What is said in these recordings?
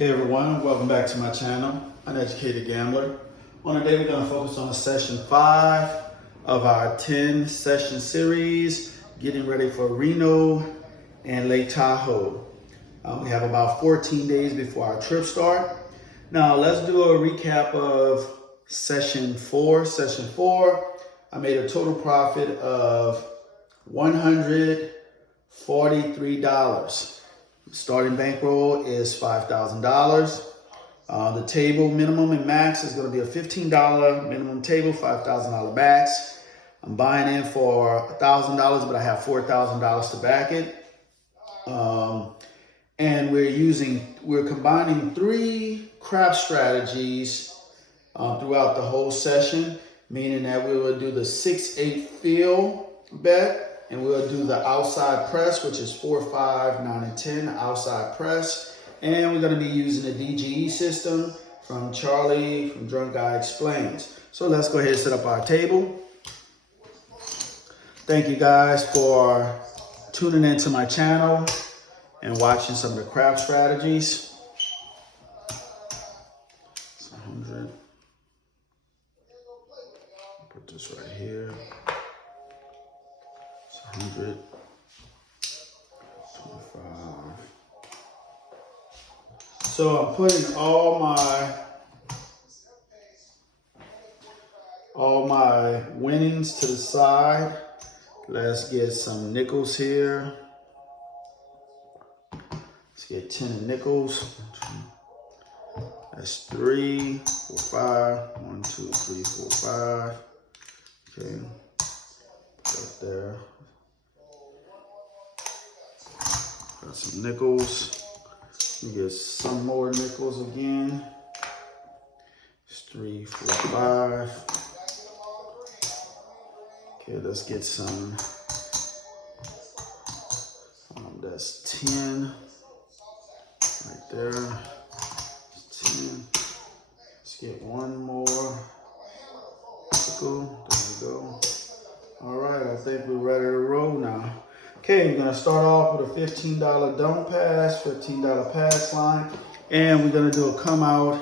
Hey everyone, welcome back to my channel, Uneducated Gambler. On today we're going to focus on session 5 of our 10 session series, getting ready for Reno and Lake Tahoe. We have about 14 days before our trip start. Now let's do a recap of session 4. Session 4, I made a total profit of $143. Starting bankroll is $5,000. The table minimum and max is going to be a $15 minimum table, $5,000 max. I'm buying in for $1,000, but I have $4,000 to back it. And we're combining 3 crap strategies throughout the whole session, meaning that we will do the 6-8 fill bet. And we'll do the outside press, which is 4, 5, 9, and 10 outside press. And we're going to be using the DGE system from Charlie from Drunk Guy Explains. So let's go ahead and set up our table. Thank you guys for tuning into my channel and watching some of the craft strategies. It's 100. Put this right here. 100, 25. So I'm putting all my winnings to the side. Let's get some nickels here. Let's get 10 nickels. That's 3, 4, 5. 1, 2, 3, 4, 5. Okay. Right there. Got some nickels. We get some more nickels again. It's 3, 4, 5. Okay, let's get some. That's 10. Right there. It's 10. Let's get one more nickel. There we go. All right, I think we're ready to roll now. Okay, we're gonna start off with a $15 don't pass, $15 pass line, and we're gonna do a come out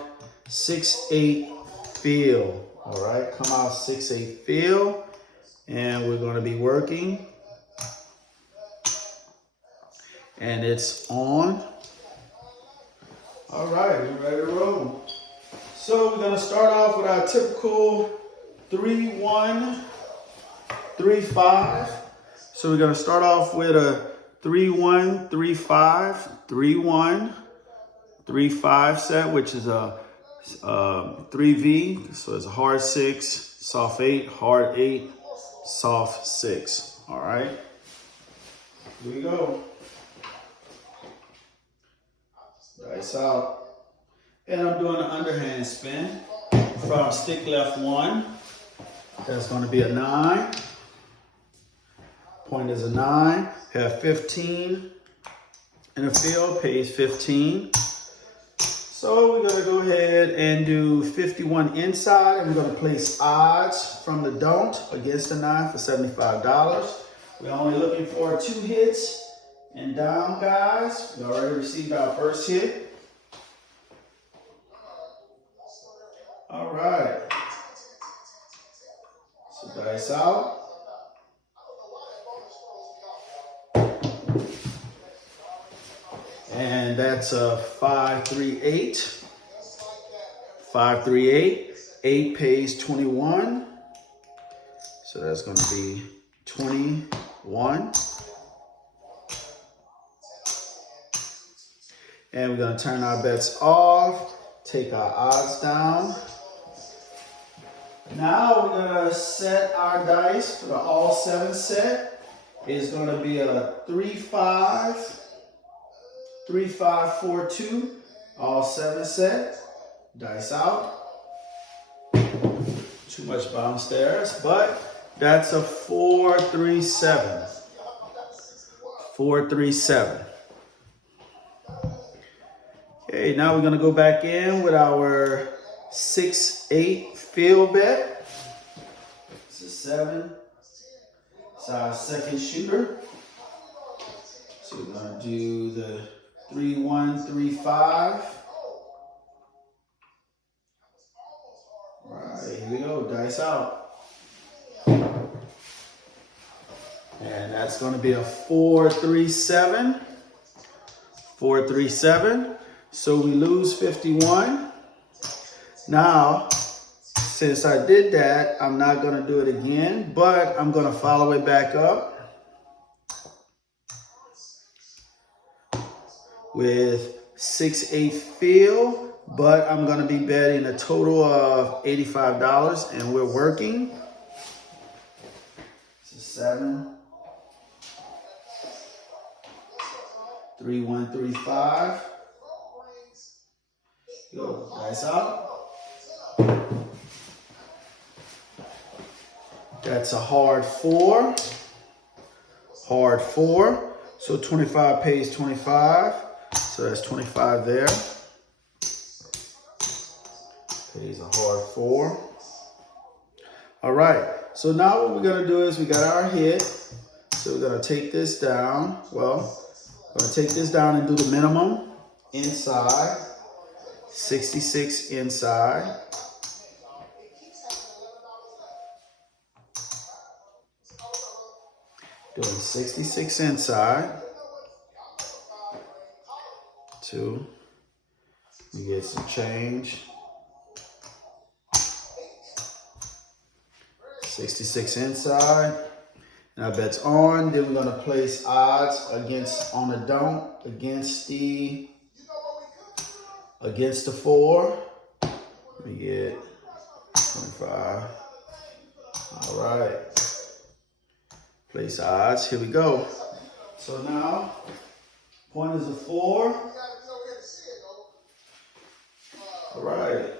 6-8 fill. All right, come out 6-8 fill, and we're gonna be working, and it's on. All right, we're ready to roll. So we're gonna start off with our typical 3-1, 3-5. So we're going to start off with a 3-1, 3-5, 3-1, 3-5 set, which is a 3V. So it's a hard 6, soft 8, hard 8, soft 6. All right. Here we go. Dice out. And I'm doing an underhand spin from stick left 1. That's going to be a 9. Point is a 9, have 15 in the field, pays 15. So we're gonna go ahead and do 51 inside, and we're gonna place odds from the don't against the 9 for $75. We're only looking for 2 hits and down, guys. We already received our first hit. All right, so dice out. And that's a 5-3-8. 5-3-8. 8 pays 21. So that's going to be 21. And we're going to turn our bets off. Take our odds down. Now we're going to set our dice for the all 7 set. It's going to be a 3-5. 3-5-4-2, all 7 set. Dice out. Too much bounce there, but that's a 4-3-7. 4-3-7. Okay, now we're gonna go back in with our 6-8 field bet. It's a 7. It's our second shooter. So we're gonna do the 3-1, 3-5. All right, here we go, dice out. And that's gonna be a 4-3-7. 4-3-7. So we lose 51. Now, since I did that, I'm not gonna do it again, but I'm gonna follow it back up with 6-8 field, but I'm gonna be betting a total of $85, and we're working. So 7, 3-1-3-5. Go, dice out. That's a hard 4. Hard 4. So 25 pays 25. So that's 25 there. Pays a hard 4. All right. So now what we're going to do is we got our hit. So we're going to take this down. Well, we're going to take this down and do the minimum inside. 66 inside. Doing 66 inside. 2. We get some change. 66 inside. Now bet's on. Then we're gonna place odds on the don't against the 4. We get 25. All right. Place odds. Here we go. So now, point is a 4. All right.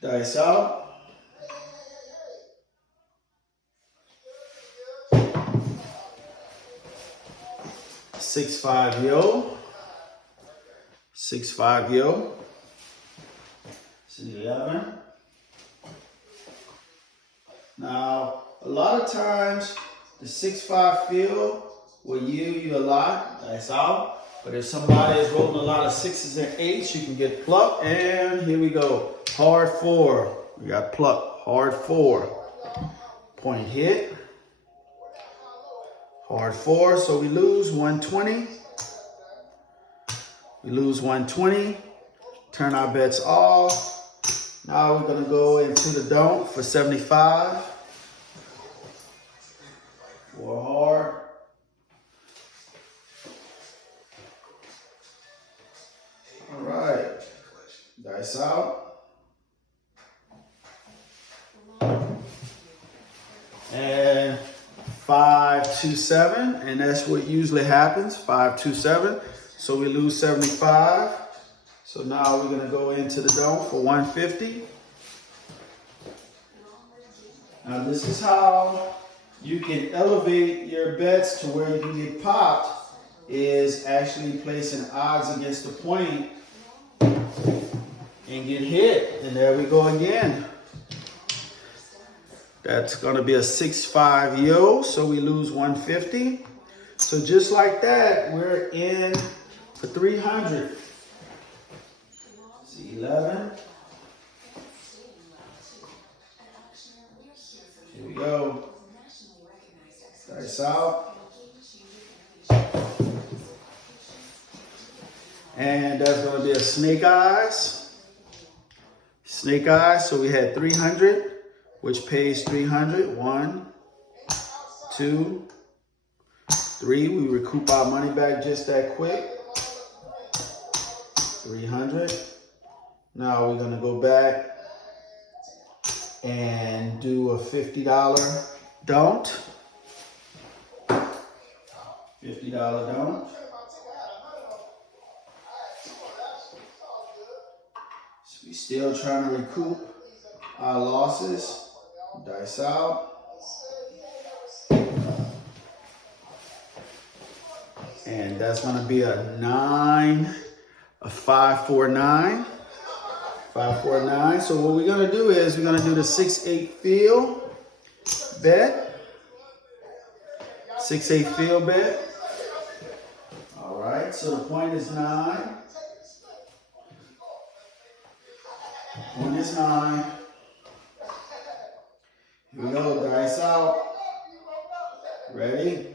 Dice out. 6-5 yo. 6-5 yo. It's 11. Now, a lot of times, the 6-5 field will yield you a lot. Dice out. But if somebody is rolling a lot of 6s and 8s, you can get pluck. And here we go. Hard 4. We got pluck. Hard 4. Point hit. Hard 4. So we lose 120. We lose 120. Turn our bets off. Now we're going to go into the don't for 75. 4 hard. All right. Dice out. And 5-2-7, and that's what usually happens. 5-2-7. So we lose 75. So now we're gonna go into the don't for 150. Now this is how you can elevate your bets to where you can get popped, is actually placing odds against the point and get hit. And there we go again. That's gonna be a 6-5 yo, so we lose 150. So just like that, we're in for 300. It's 11. Here we go. Dice out. And that's gonna be a snake eyes. Snake eyes, so we had 300. Which pays 300. 1, 2, 3. We recoup our money back just that quick. 300. Now we're gonna go back and do a $50 don't. $50 don't. So we still trying to recoup our losses. Dice out. And that's going to be a 9, a 5-4-9. 5-4-9. So what we're going to do is we're going to do the 6-8 field bet. 6-8 field bet. All right. So the point is 9. Point is 9. Here we go, dice out. Ready?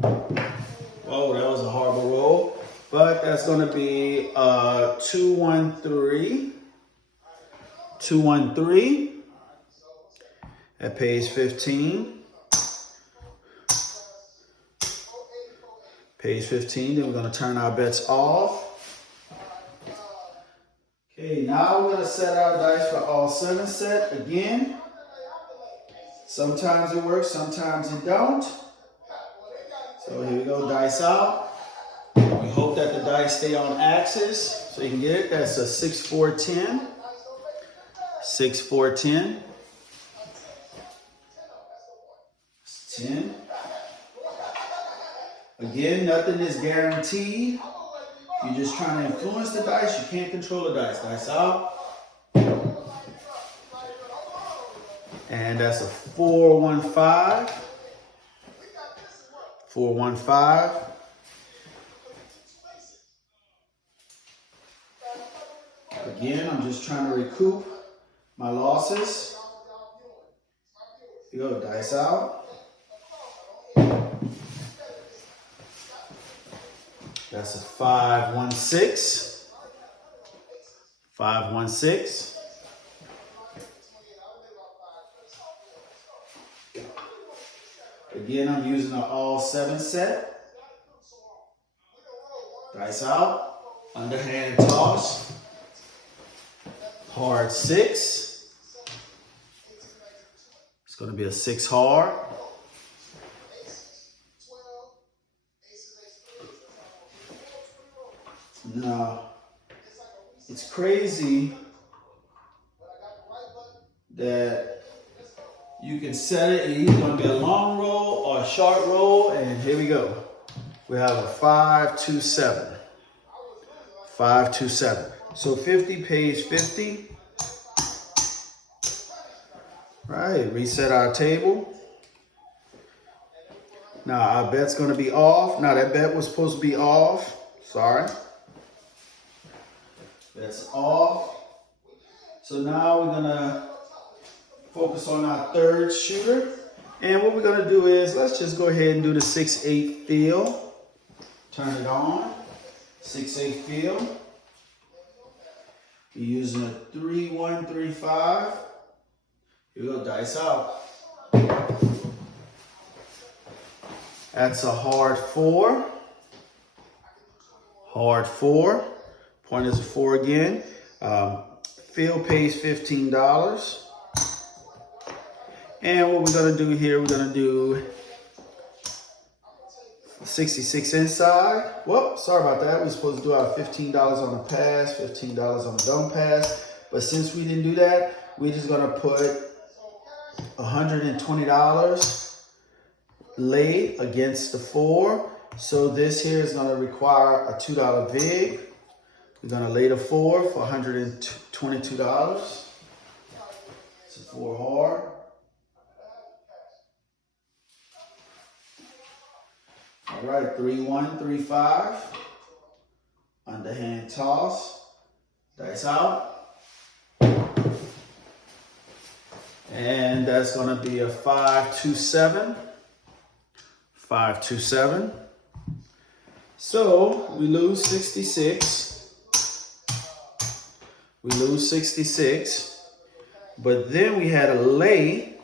Whoa, that was a horrible roll. But that's going to be 213. 213. That pays 15. Pays 15. Then we're going to turn our bets off. Okay, now we're going to set our dice for all 7 set again. Sometimes it works, sometimes it don't. So here we go, dice out. We hope that the dice stay on axis so you can get it. That's a 6, 4, 10. 6, 4, 10. 10. Again, nothing is guaranteed. You're just trying to influence the dice. You can't control the dice. Dice out. And that's a 4, 1, 5. 4, 1, 5. Again, I'm just trying to recoup my losses. Here you go, dice out. That's a 5, 1, 6. 5, 1, 6. Again, I'm using an all 7 set. Dice out. Underhand toss. Hard 6. It's going to be a 6 hard. Now, it's crazy that you can set it. It's either going to be a long roll or a short roll. And here we go. We have a 5, 2, 7. 5, 2, 7. So 50 pays 50. Right, reset our table. Now our bet's going to be off. Now that bet was supposed to be off. Sorry. Bet's off. So now we're going to focus on our third shooter. And what we're going to do is, let's just go ahead and do the 6-8 field. Turn it on. 6-8 field. We're using a 3, 1, 3, 5. Here we go, dice out. That's a hard 4. Hard 4. Point is a 4 again. Field pays $15. And what we're going to do here, we're going to do 66 inside. Whoop, sorry about that. We're supposed to do our $15 on the pass, $15 on the don't pass. But since we didn't do that, we're just going to put $120 lay against the 4. So this here is going to require a $2 vig. We're going to lay the 4 for $122. It's a 4 hard. All right, 3, 1, 3, 5. Underhand toss. Dice out. And that's going to be a 5, 2, 7. 5, 2, 7. So we lose 66. We lose 66. But then we had a lay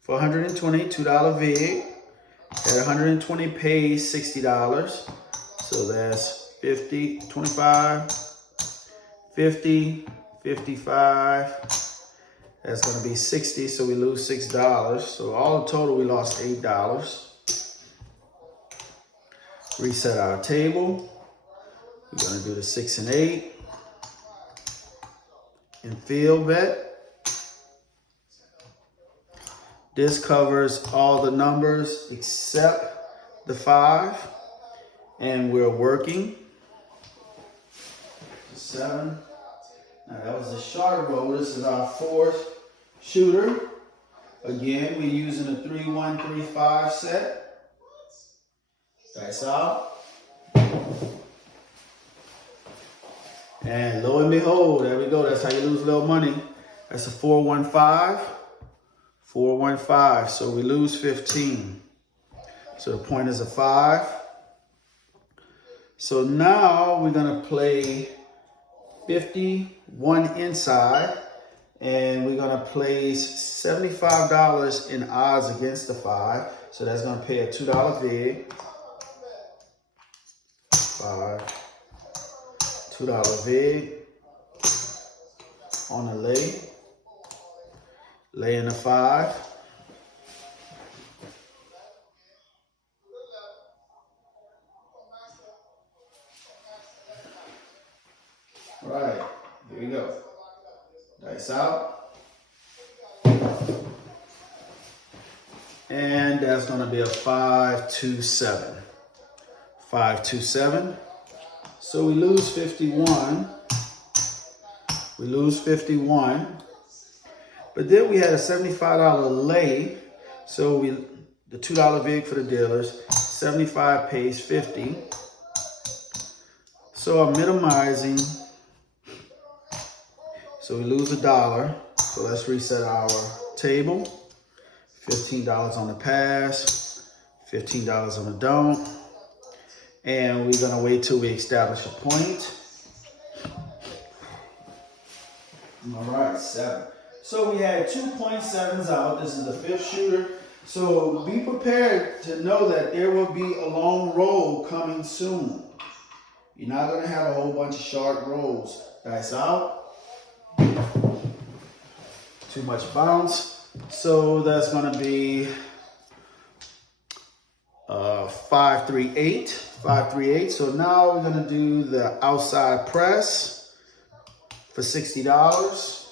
for $120, $2 vig. At 120 pays $60. So that's 50, 25, 50, 55. That's going to be 60. So we lose $6. So all in total, we lost $8. Reset our table. We're going to do the 6 and 8. And field bet. This covers all the numbers except the 5. And we're working. 7. Now that was a short roll. This is our 4th shooter. Again, we're using a 3, 1, 3, 5 set. Dice out. And lo and behold, there we go. That's how you lose a little money. That's a 4, 1, 5. 415, so we lose 15. So the point is a 5. So now we're gonna play 51 inside, and we're gonna place $75 in odds against the 5. So that's gonna pay a $2 vig. 5, $2 vig on the lay. Lay in the 5. All right, here we go. Dice out. And that's gonna be a 5-2-7. 5-2-7. So we lose 51. We lose 51. But then we had a $75 lay. So the $2 vig for the dealers. 75 pays 50. So I'm minimizing. So we lose $1. So let's reset our table. $15 on the pass, $15 on the don't. And we're gonna wait till we establish a point. All right, 7. So we had 2.7s out. This is the 5th shooter. So be prepared to know that there will be a long roll coming soon. You're not gonna have a whole bunch of short rolls. Dice out. Too much bounce. So that's gonna be 5-3-8. 5-3-8. So now we're gonna do the outside press for $60.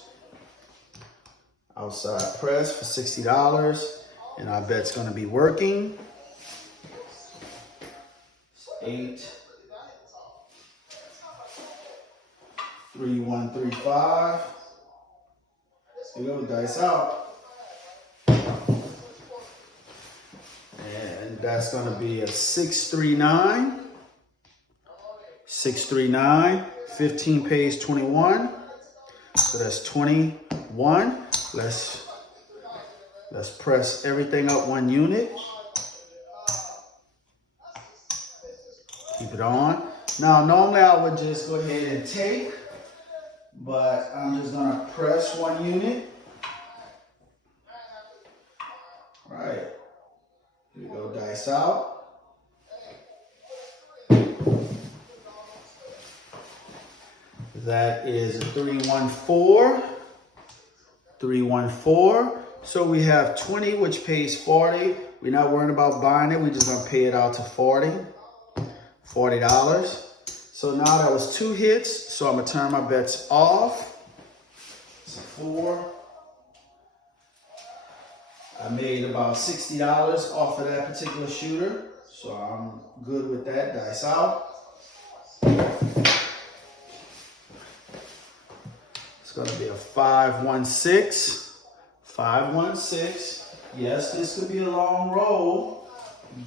Outside press for $60. And I bet it's gonna be working. 8, 3, 1, 3, 5. Here we go, dice out. And that's gonna be a 6-3-9. 6-3-9. 15 pays 21. So that's 21. Let's press everything up 1 unit. Keep it on. Now, normally I would just go ahead and take, but I'm just gonna press 1 unit. All right, here we go, dice out. That is a 3-1-4. 3-1-4. So we have 20, which pays 40. We're not worrying about buying it. We're just gonna pay it out to 40. $40. So now that was 2 hits. So I'm gonna turn my bets off. It's a 4. I made about $60 off of that particular shooter. So I'm good with that. Dice out. It's gonna be a 5-1-6. 5-1-6. Yes, this could be a long roll,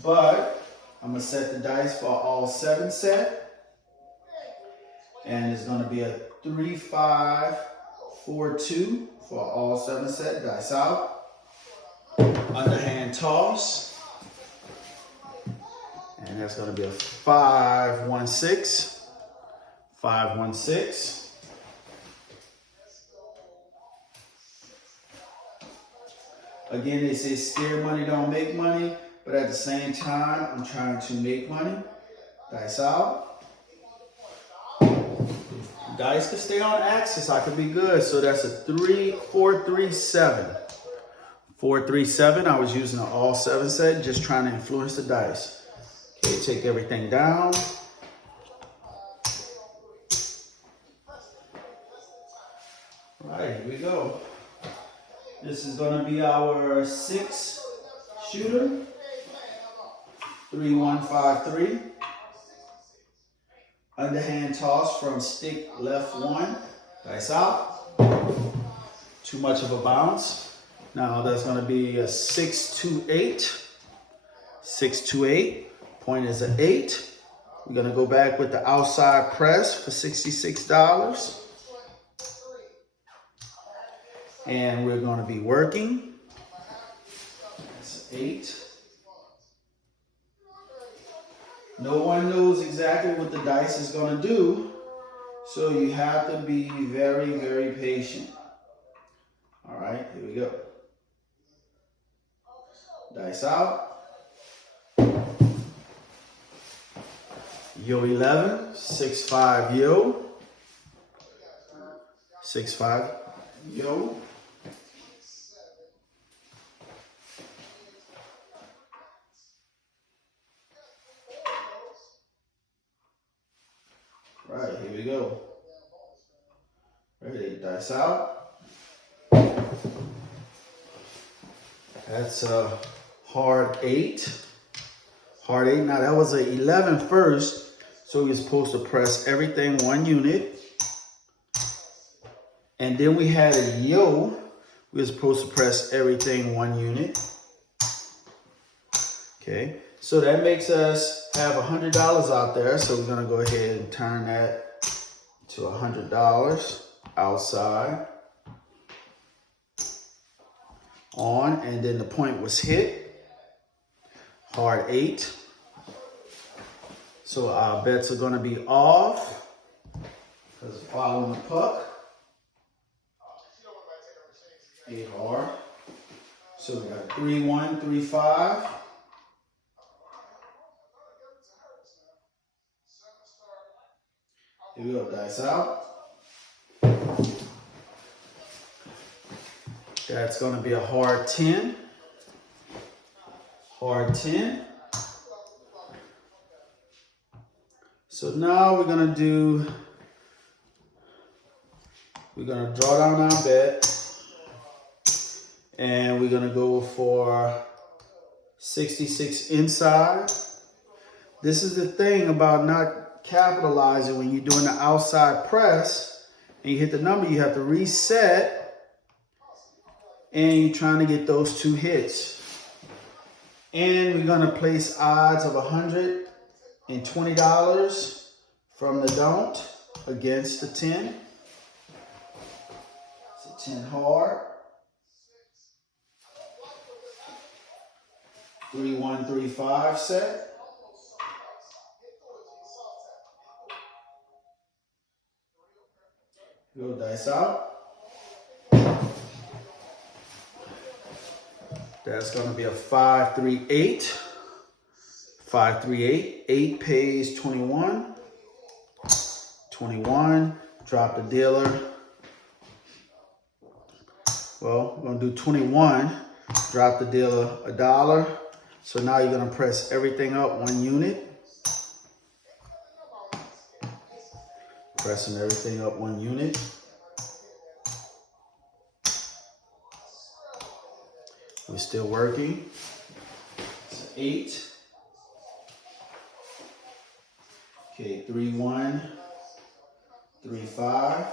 but I'm gonna set the dice for all 7 set. And it's gonna be a 3-5-4-2 for all 7 set. Dice out. Underhand toss. And that's gonna be a 5-1-6. 5-1-6. Again, they say scared money don't make money, but at the same time, I'm trying to make money. Dice out. Dice can stay on axis. I could be good. So that's a 4-3-7. 4-3-7. I was using an all 7 set, just trying to influence the dice. Okay, take everything down. All right, here we go. This is going to be our 6th shooter. 3-1-5-3. Underhand toss from stick left 1. Dice out. Too much of a bounce. Now that's going to be a 6-2-8. 6-2-8. Point is an 8. We're going to go back with the outside press for $66. And we're going to be working. 8. No one knows exactly what the dice is going to do, so you have to be very, very patient. All right, here we go. Dice out. Yo 11, 6-5 yo. 6-5 yo. Right, here we go. Ready, dice out. That's a hard 8. Hard 8. Now that was an 11 first, so we're supposed to press everything 1 unit. And then we had a yo. We were supposed to press everything 1 unit. Okay, so that makes us have $100 out there. So we're gonna go ahead and turn that to $100 outside. On, and then the point was hit. Hard 8. So our bets are gonna be off because following the puck. 8 hard. So we got 3-1, 3-5. Here we go, dice out. That's going to be a hard 10. Hard 10. So now we're going to draw down our bet. And we're going to go for 66 inside. This is the thing about not capitalizing when you're doing the outside press and you hit the number, you have to reset. And you're trying to get those 2 hits. And we're gonna place odds of $120 from the don't against the 10. It's a 10 hard. 3-1, 3-5 set. Go dice out. That's going to be a 5-3-8. 5-3-8. 8 pays 21. 21. Drop the dealer. Well, we're going to do 21. Drop the dealer $1. So now you're going to press everything up 1 unit. Pressing everything up 1 unit. We're still working. It's 8. Okay, 3-1, 3-5.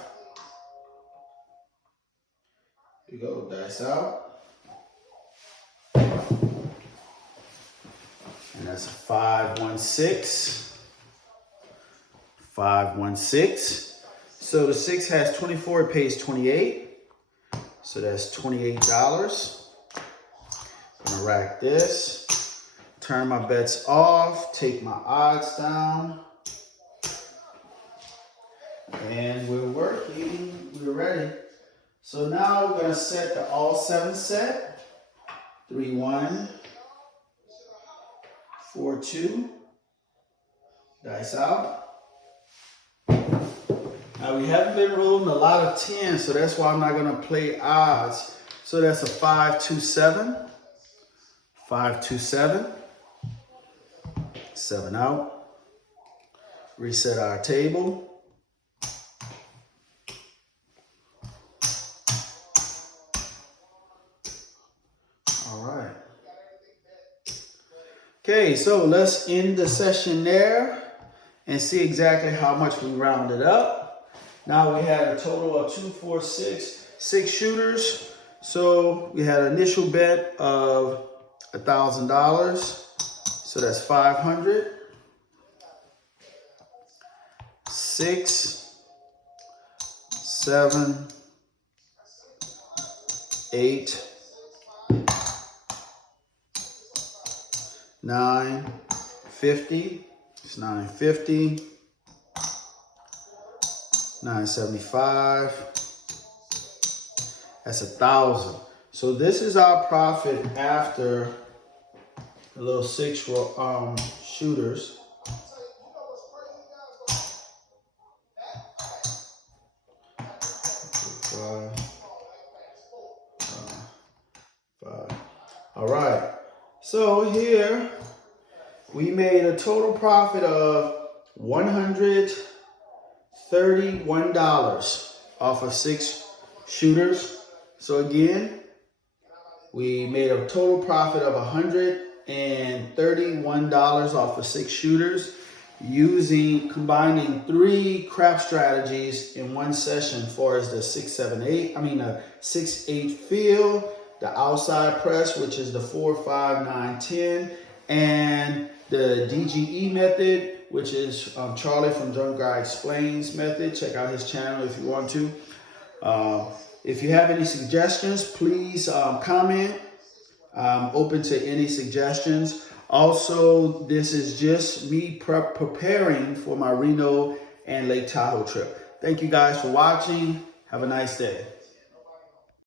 Here we go, dice out. And that's a 5-1-6. 5-1-6. So the 6 has 24, it pays 28. So that's $28. I'm gonna rack this, turn my bets off, take my odds down, and we're working, we're ready. So now we're gonna set the all 7 set, 3-1, 4-2, dice out. Now we haven't been rolling a lot of 10s, so that's why I'm not gonna play odds. So that's a 5-2-7. 5-2-7, 7 out. Reset our table. All right. Okay, so let's end the session there and see exactly how much we rounded up. Now we had a total of 2, 4, 6, 6 shooters. So we had an initial bet of $1,000, so that's 500. 6, 7, 8, 950. It's 950. 975. That's 1,000. So this is our profit after the little 6 shooters. Five. All right. So here we made a total profit of $131 off of 6 shooters. So again, we made a total profit of $131 off of 6 shooters combining 3 crap strategies in one session, for as the 6-8 field, the outside press, which is the 4, 5, 9, 10, and the DGE method, which is Charlie from Drunk Guy Explains method. Check out his channel if you want to. If you have any suggestions, please comment. I'm open to any suggestions. Also, this is just me preparing for my Reno and Lake Tahoe trip. Thank you guys for watching. Have a nice day.